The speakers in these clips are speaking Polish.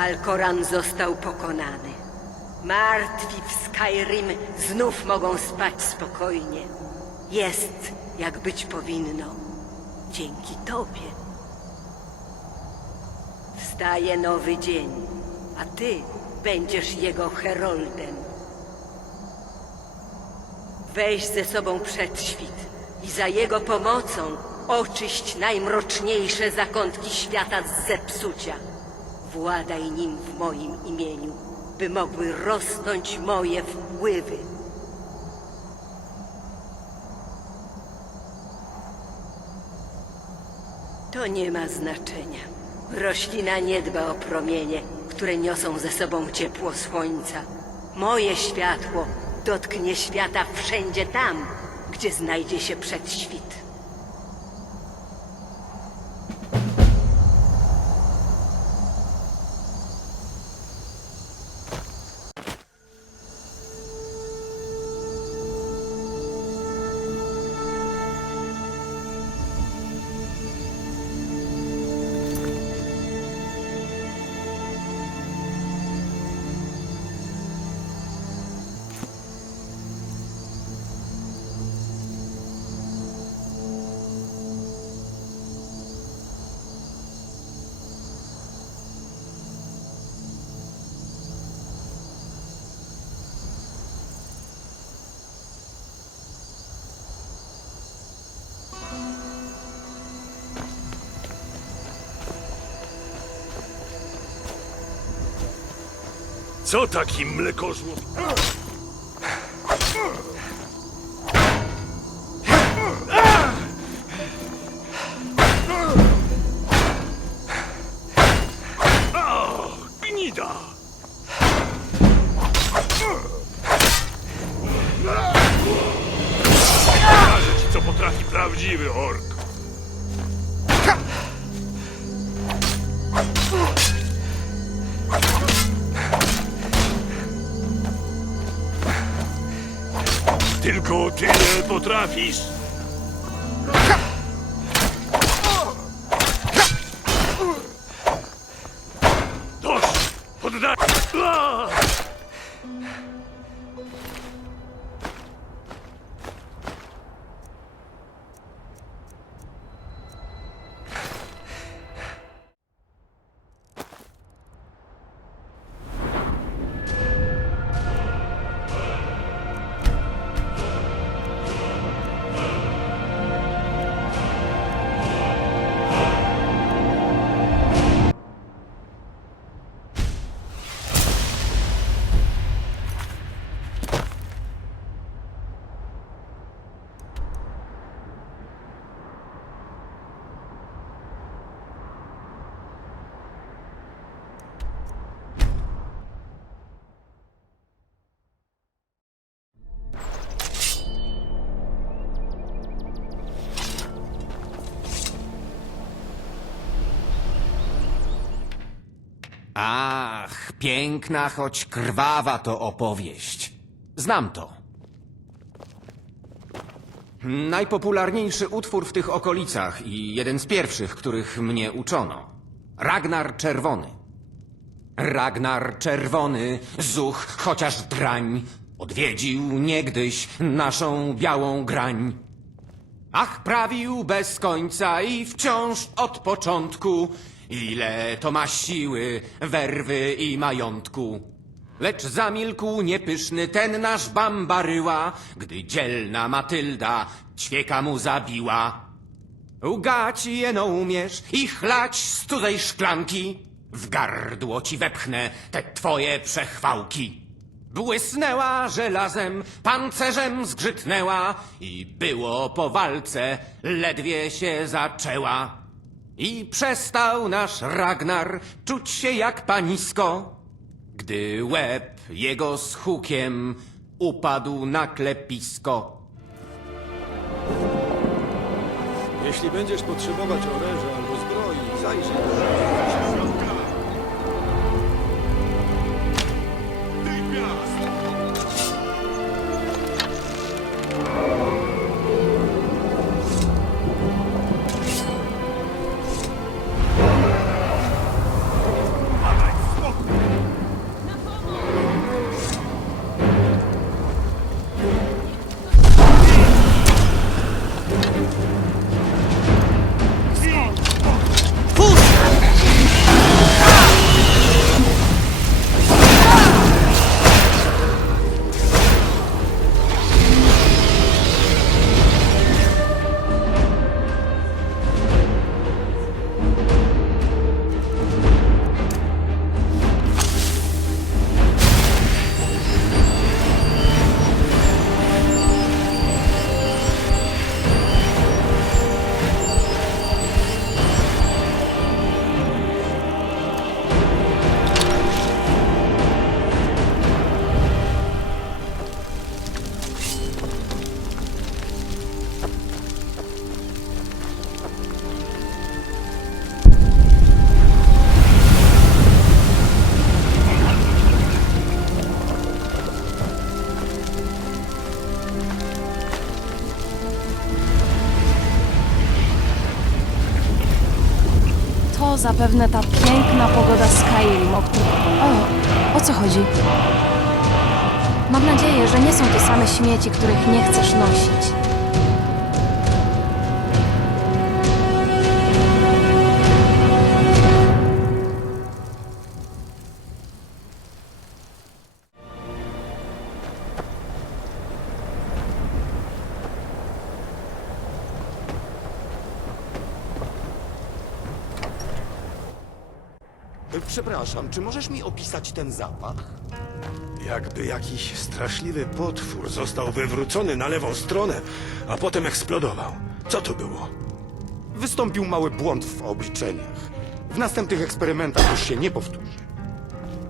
Malkoran został pokonany. Martwi w Skyrim znów mogą spać spokojnie. Jest, jak być powinno. Dzięki tobie. Wstaje nowy dzień, a ty będziesz jego heroldem. Weź ze sobą przedświt i za jego pomocą oczyść najmroczniejsze zakątki świata z zepsucia. Władaj nim w moim imieniu, by mogły rosnąć moje wpływy. To nie ma znaczenia. Roślina nie dba o promienie, które niosą ze sobą ciepło słońca. Moje światło dotknie świata wszędzie tam, gdzie znajdzie się przedświt. Co taki mlekożłów? O, Gnida! Pokażę ci, co potrafi prawdziwy ork. Tylko tyle potrafisz. Dość! Poddaj! Ach, piękna, choć krwawa to opowieść. Znam to. Najpopularniejszy utwór w tych okolicach i jeden z pierwszych, których mnie uczono. Ragnar Czerwony. Ragnar Czerwony, zuch chociaż drań, odwiedził niegdyś naszą białą grań. Ach, prawił bez końca i wciąż od początku, ile to ma siły, werwy i majątku. Lecz zamilkł niepyszny ten nasz bambaryła, gdy dzielna Matylda ćwieka mu zabiła. Ugać jeno umiesz i chlać z cudzej szklanki, w gardło ci wepchnę te twoje przechwałki. Błysnęła żelazem, pancerzem zgrzytnęła i było po walce, ledwie się zaczęła. I przestał nasz Ragnar czuć się jak panisko, gdy łeb jego z hukiem upadł na klepisko. Jeśli będziesz potrzebować oręża albo zbroi, zajrzyj do zapewne ta piękna pogoda Skyrim, o której... O, o co chodzi? Mam nadzieję, że nie są to same śmieci, których nie chcesz nosić. Przepraszam, czy możesz mi opisać ten zapach? Jakby jakiś straszliwy potwór został wywrócony na lewą stronę, a potem eksplodował. Co to było? Wystąpił mały błąd w obliczeniach. W następnych eksperymentach już się nie powtórzy.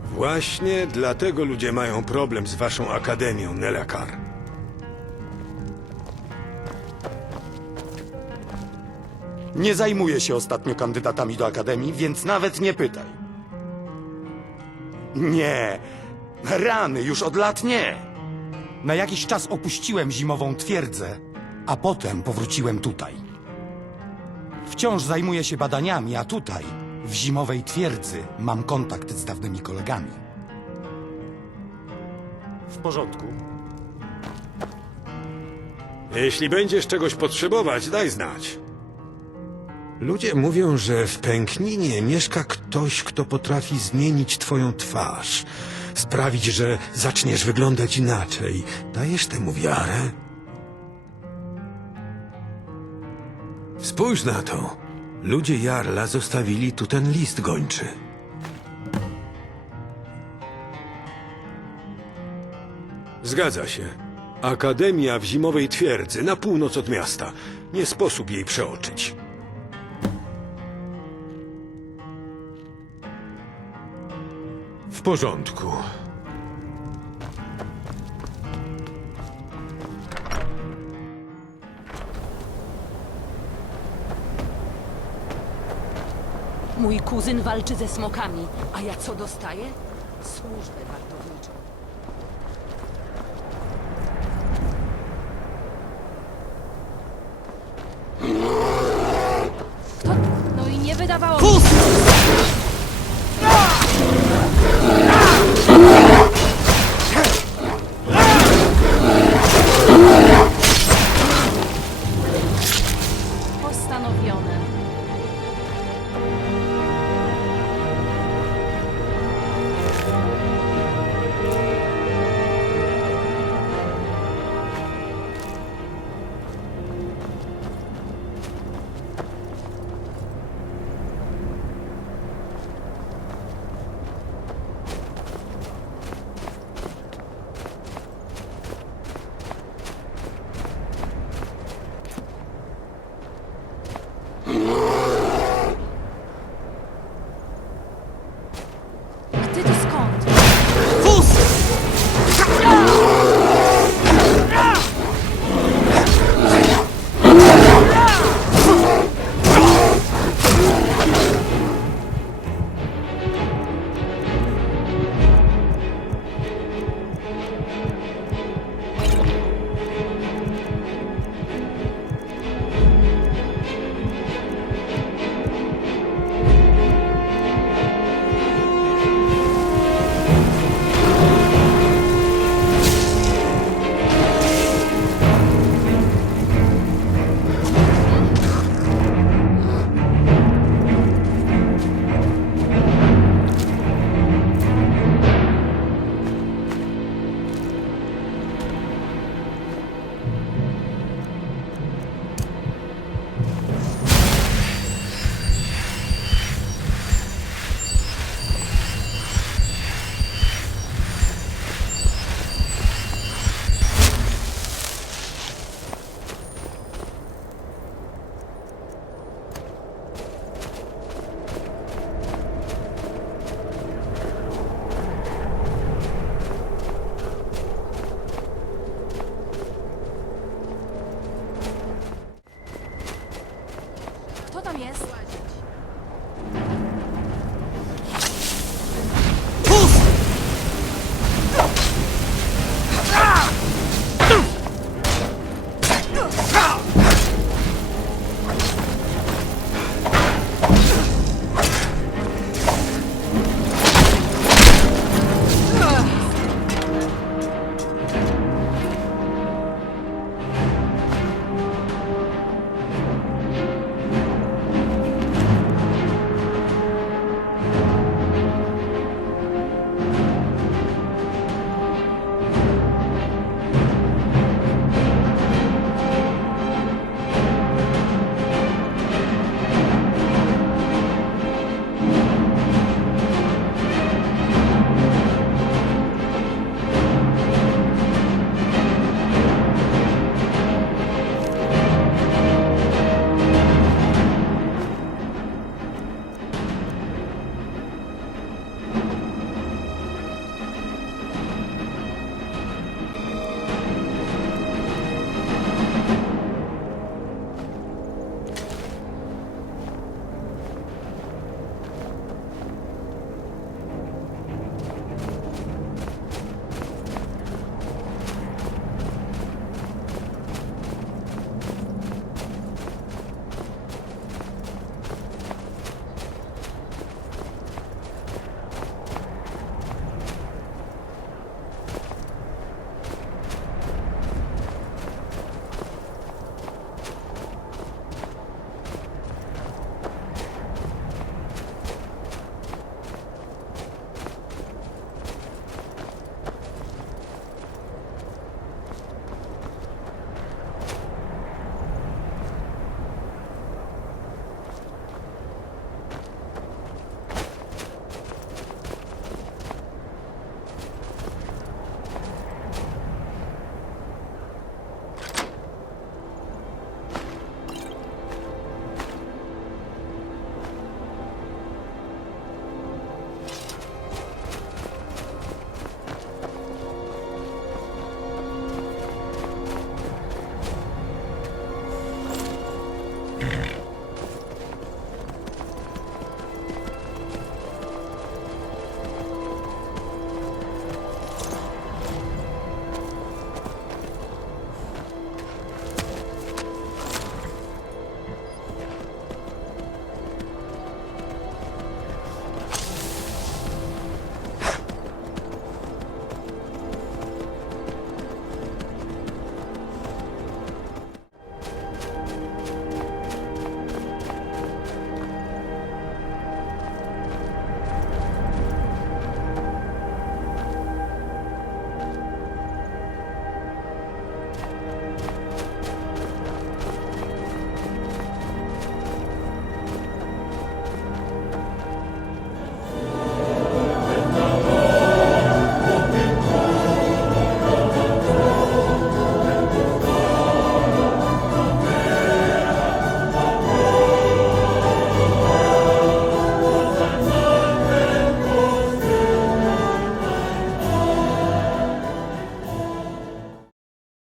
Właśnie dlatego ludzie mają problem z waszą akademią, Nelakar. Nie zajmuję się ostatnio kandydatami do akademii, więc nawet nie pytaj. Nie. Rany, już od lat nie. Na jakiś czas opuściłem zimową twierdzę, a potem powróciłem tutaj. Wciąż zajmuję się badaniami, a tutaj, w zimowej twierdzy, mam kontakt z dawnymi kolegami. W porządku. Jeśli będziesz czegoś potrzebować, daj znać. Ludzie mówią, że w pękninie mieszka ktoś, kto potrafi zmienić twoją twarz. Sprawić, że zaczniesz wyglądać inaczej. Dajesz temu wiarę? Spójrz na to. Ludzie Jarla zostawili tu ten list gończy. Zgadza się. Akademia w zimowej twierdzy, na północ od miasta. Nie sposób jej przeoczyć. W porządku. Mój kuzyn walczy ze smokami, a ja co dostaję? Służbę wartowniczą.